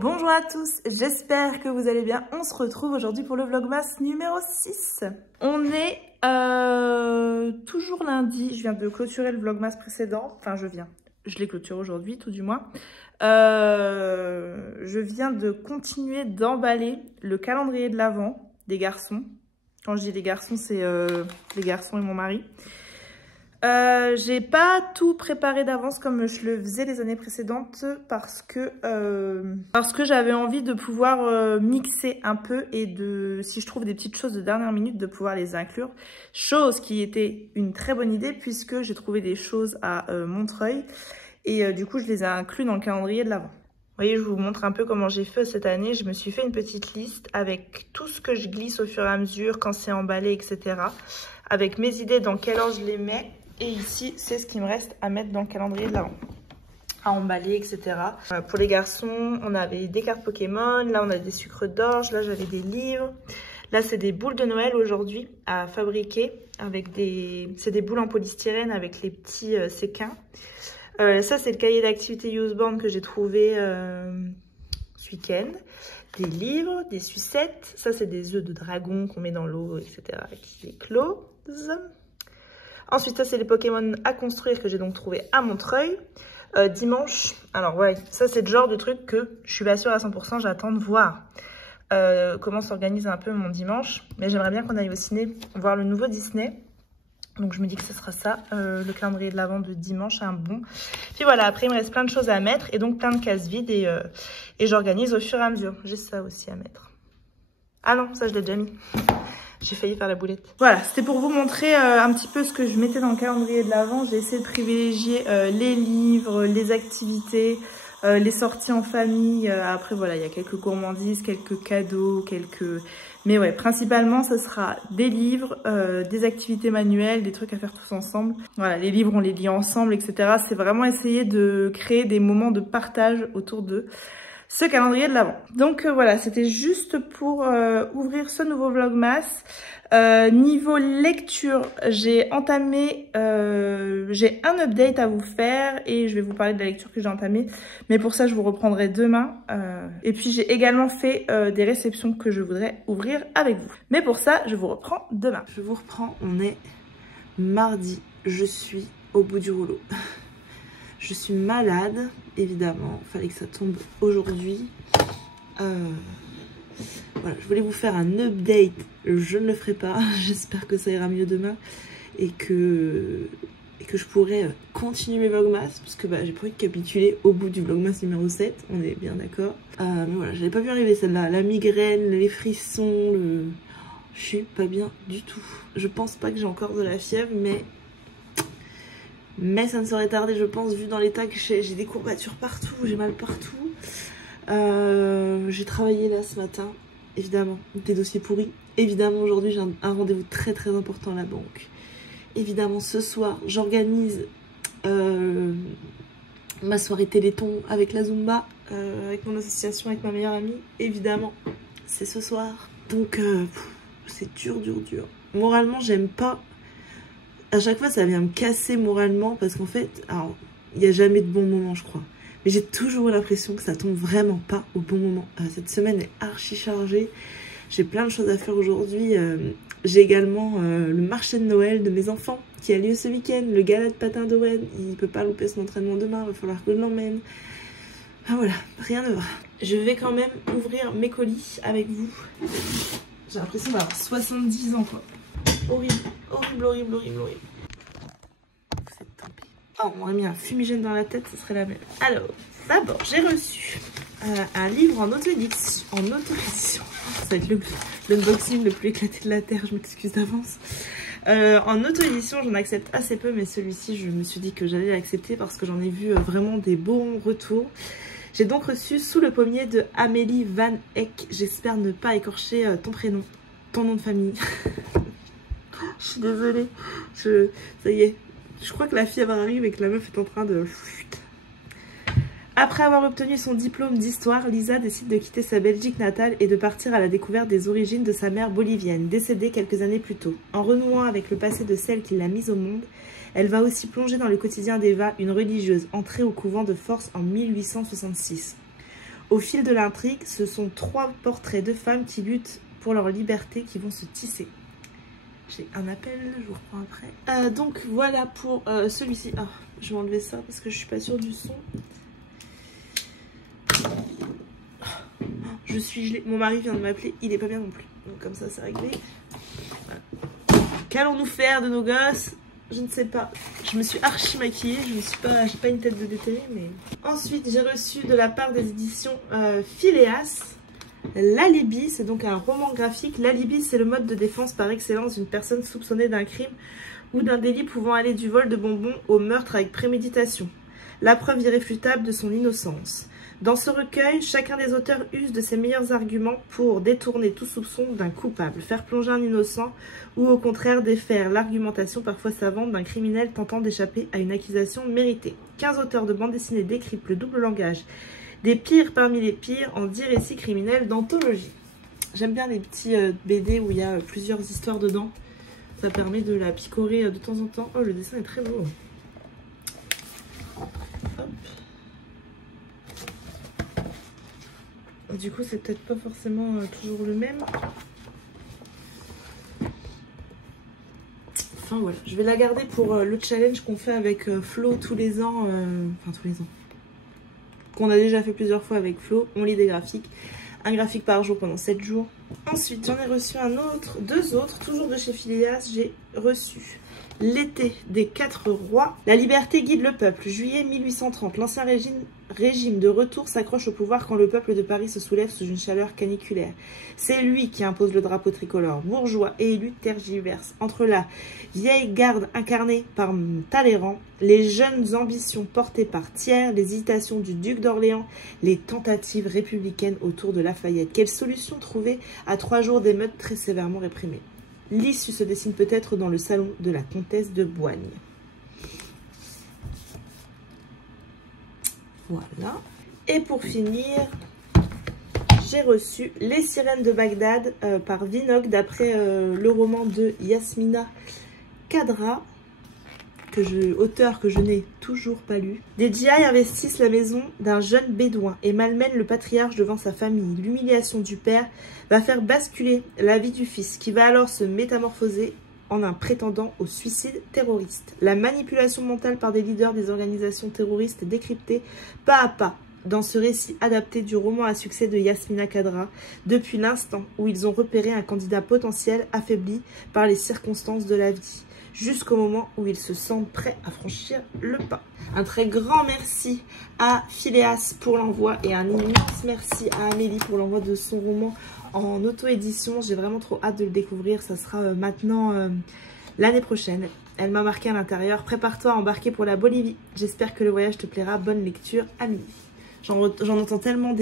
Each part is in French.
Bonjour à tous, j'espère que vous allez bien. On se retrouve aujourd'hui pour le vlogmas numéro 6. On est toujours lundi, je viens de clôturer le vlogmas précédent. Enfin je l'ai clôturé aujourd'hui tout du moins. Je viens de continuer d'emballer le calendrier de l'Avent des garçons. Quand je dis les garçons, c'est les garçons et mon mari. J'ai pas tout préparé d'avance comme je le faisais les années précédentes parce que j'avais envie de pouvoir mixer un peu et si je trouve des petites choses de dernière minute, de pouvoir les inclure. Chose qui était une très bonne idée puisque j'ai trouvé des choses à Montreuil et du coup je les ai inclus dans le calendrier de l'Avent. Vous voyez, je vous montre un peu comment j'ai fait cette année. Je me suis fait une petite liste avec tout ce que je glisse au fur et à mesure, quand c'est emballé, etc. Avec mes idées dans quel ordre je les mets. Et ici, c'est ce qui me reste à mettre dans le calendrier de l'Avent. À emballer, etc. Pour les garçons, on avait des cartes Pokémon. Là, on a des sucres d'orge. Là, j'avais des livres. Là, c'est des boules de Noël aujourd'hui à fabriquer. C'est des boules en polystyrène avec les petits séquins. Ça, c'est le cahier d'activité Usborne que j'ai trouvé ce week-end. Des livres, des sucettes. Ça, c'est des œufs de dragon qu'on met dans l'eau, etc. qui éclosent. Ensuite, ça, c'est les Pokémon à construire que j'ai donc trouvé à Montreuil. Dimanche, alors ouais, ça, c'est le genre de truc que je suis pas sûre à 100%, j'attends de voir comment s'organise un peu mon dimanche. Mais j'aimerais bien qu'on aille au ciné voir le nouveau Disney. Donc, je me dis que ce sera ça, le calendrier de l'Avent de dimanche, un bon. Puis voilà, après, il me reste plein de choses à mettre et donc plein de cases vides et j'organise au fur et à mesure. J'ai ça aussi à mettre. Ah non, ça, je l'ai déjà mis. J'ai failli faire la boulette. Voilà, c'était pour vous montrer un petit peu ce que je mettais dans le calendrier de l'Avent. J'ai essayé de privilégier les livres, les activités, les sorties en famille. Après, voilà, il y a quelques gourmandises, quelques cadeaux, Mais ouais, principalement, ce sera des livres, des activités manuelles, des trucs à faire tous ensemble. Voilà, les livres, on les lit ensemble, etc. C'est vraiment essayer de créer des moments de partage autour de ce calendrier de l'Avent. Donc voilà, c'était juste pour ouvrir ce nouveau vlogmas. Niveau lecture, j'ai entamé, j'ai un update à vous faire et je vais vous parler de la lecture que j'ai entamée. Mais pour ça, je vous reprendrai demain. Et puis j'ai également fait des réceptions que je voudrais ouvrir avec vous. Mais pour ça, je vous reprends demain. Je vous reprends, on est mardi, je suis au bout du rouleau. Je suis malade, évidemment, il fallait que ça tombe aujourd'hui. Voilà, je voulais vous faire un update, je ne le ferai pas, j'espère que ça ira mieux demain et que je pourrai continuer mes vlogmas parce que j'ai pas envie de capituler au bout du vlogmas numéro 7, on est bien d'accord. Mais voilà, je l'avais pas vu arriver celle-là, la migraine, les frissons, je suis pas bien du tout. Je pense pas que j'ai encore de la fièvre, mais ça ne serait tardé, je pense, vu dans l'état que j'ai des courbatures partout, j'ai mal partout. J'ai travaillé là ce matin, évidemment, des dossiers pourris. Évidemment, aujourd'hui, j'ai un rendez-vous très très important à la banque. Évidemment, ce soir, j'organise ma soirée Téléthon avec la Zumba, avec mon association, avec ma meilleure amie. Évidemment, c'est ce soir. Donc, c'est dur. Moralement, j'aime pas. À chaque fois, ça vient me casser moralement parce qu'en fait, alors, il n'y a jamais de bon moment, je crois. Mais j'ai toujours l'impression que ça tombe vraiment pas au bon moment. Cette semaine est archi chargée. J'ai plein de choses à faire aujourd'hui. J'ai également le marché de Noël de mes enfants qui a lieu ce week-end. Le gala de patin d'Owen. Il peut pas louper son entraînement demain. Il va falloir que je l'emmène. Ah voilà, rien ne va. Je vais quand même ouvrir mes colis avec vous. J'ai l'impression d'avoir 70 ans, quoi. Horrible. Oh, on m'aurait mis un fumigène dans la tête, ce serait la même. Alors, d'abord, j'ai reçu un livre en auto-édition. Ça va être l'unboxing le plus éclaté de la Terre, je m'excuse d'avance. En auto-édition, j'en accepte assez peu, mais celui-ci, je me suis dit que j'allais l'accepter parce que j'en ai vu vraiment des bons retours. J'ai donc reçu Sous le pommier de Amélie Van Eck. J'espère ne pas écorcher ton prénom, ton nom de famille. Je suis désolée, ça y est. Je crois que la fièvre arrive et que la meuf est en train de... Après avoir obtenu son diplôme d'histoire, Lisa décide de quitter sa Belgique natale et de partir à la découverte des origines de sa mère bolivienne, décédée quelques années plus tôt. En renouant avec le passé de celle qui l'a mise au monde, elle va aussi plonger dans le quotidien d'Eva, une religieuse entrée au couvent de force en 1866. Au fil de l'intrigue, ce sont 3 portraits de femmes qui luttent pour leur liberté qui vont se tisser. J'ai un appel, je vous reprends après. Donc voilà pour celui-ci. Ah, je vais enlever ça parce que je suis pas sûre du son. Je suis gelée. Mon mari vient de m'appeler, il est pas bien non plus. Donc comme ça, c'est réglé. Voilà. Qu'allons-nous faire de nos gosses? Je ne sais pas. Je me suis archi maquillée, j'ai pas une tête de déterré, mais... Ensuite, j'ai reçu de la part des éditions Phileas l'alibi, c'est donc un roman graphique. L'alibi, c'est le mode de défense par excellence d'une personne soupçonnée d'un crime ou d'un délit pouvant aller du vol de bonbons au meurtre avec préméditation. La preuve irréfutable de son innocence. Dans ce recueil, chacun des auteurs use de ses meilleurs arguments pour détourner tout soupçon d'un coupable, faire plonger un innocent ou au contraire défaire l'argumentation parfois savante d'un criminel tentant d'échapper à une accusation méritée. 15 auteurs de bande dessinée décryptent le double langage des pires parmi les pires en 10 récits criminels d'anthologie. J'aime bien les petits BD où il y a plusieurs histoires dedans. Ça permet de la picorer de temps en temps. Oh, le dessin est très beau. Hop. Du coup, c'est peut-être pas forcément toujours le même. Enfin voilà, je vais la garder pour le challenge qu'on fait avec Flo tous les ans. Enfin tous les ans. Qu'on a déjà fait plusieurs fois avec Flo. On lit des graphiques. Un graphique par jour pendant 7 jours. Ensuite, j'en ai reçu deux autres, toujours de chez Phileas. J'ai reçu L'été des 4 rois. La liberté guide le peuple. Juillet 1830. L'ancien régime de retour s'accroche au pouvoir quand le peuple de Paris se soulève sous une chaleur caniculaire. C'est lui qui impose le drapeau tricolore. Bourgeois et élus tergiversent. Entre la vieille garde incarnée par Talleyrand, les jeunes ambitions portées par Thiers, les hésitations du duc d'Orléans, les tentatives républicaines autour de Lafayette. Quelle solution trouver à 3 jours d'émeutes très sévèrement réprimées? L'issue se dessine peut-être dans le salon de la comtesse de Boigne. Voilà. Et pour finir, j'ai reçu Les Sirènes de Bagdad par Vinogh, d'après le roman de Yasmina Khadra, auteur que je n'ai toujours pas lu. Des djihadistes investissent la maison d'un jeune bédouin et malmènent le patriarche devant sa famille. L'humiliation du père va faire basculer la vie du fils, qui va alors se métamorphoser en un prétendant au suicide terroriste. La manipulation mentale par des leaders des organisations terroristes est décryptée pas à pas dans ce récit adapté du roman à succès de Yasmina Khadra, depuis l'instant où ils ont repéré un candidat potentiel affaibli par les circonstances de la vie, jusqu'au moment où ils se sentent prêts à franchir le pas. Un très grand merci à Phileas pour l'envoi et un immense merci à Amélie pour l'envoi de son roman en auto-édition. J'ai vraiment trop hâte de le découvrir. Ça sera maintenant l'année prochaine. Elle m'a marqué à l'intérieur. Prépare-toi à embarquer pour la Bolivie. J'espère que le voyage te plaira. Bonne lecture, Amélie. J'en entends tellement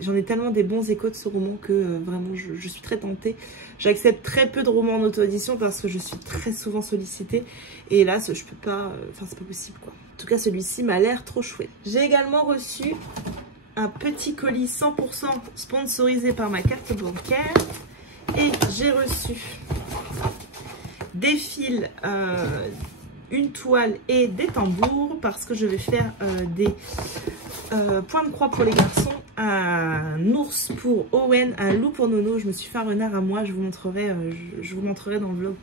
j'en ai tellement des bons échos de ce roman que vraiment je suis très tentée. J'accepte très peu de romans en auto-édition parce que je suis très souvent sollicitée. Et là, je peux pas, enfin c'est pas possible quoi. En tout cas, celui-ci m'a l'air trop chouette. J'ai également reçu un petit colis 100% sponsorisé par ma carte bancaire. Et j'ai reçu des fils, une toile et des tambours parce que je vais faire des points de croix pour les garçons, un ours pour Owen, un loup pour Nono. Je me suis fait un renard à moi, je vous montrerai dans le vlog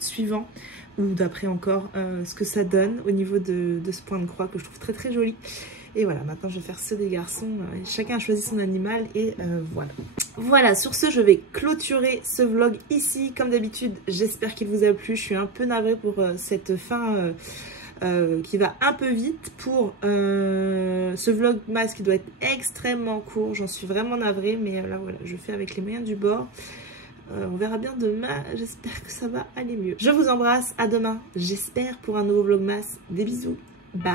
suivant ou d'après encore ce que ça donne au niveau de ce point de croix que je trouve très très joli. Et voilà, maintenant je vais faire ceux des garçons. Chacun a choisi son animal et voilà. Voilà, sur ce, je vais clôturer ce vlog ici. Comme d'habitude, j'espère qu'il vous a plu. Je suis un peu navrée pour cette fin qui va un peu vite pour ce vlogmas qui doit être extrêmement court. J'en suis vraiment navrée, mais là voilà, je fais avec les moyens du bord. On verra bien demain, j'espère que ça va aller mieux. Je vous embrasse, à demain, j'espère, pour un nouveau vlogmas. Des bisous, bye.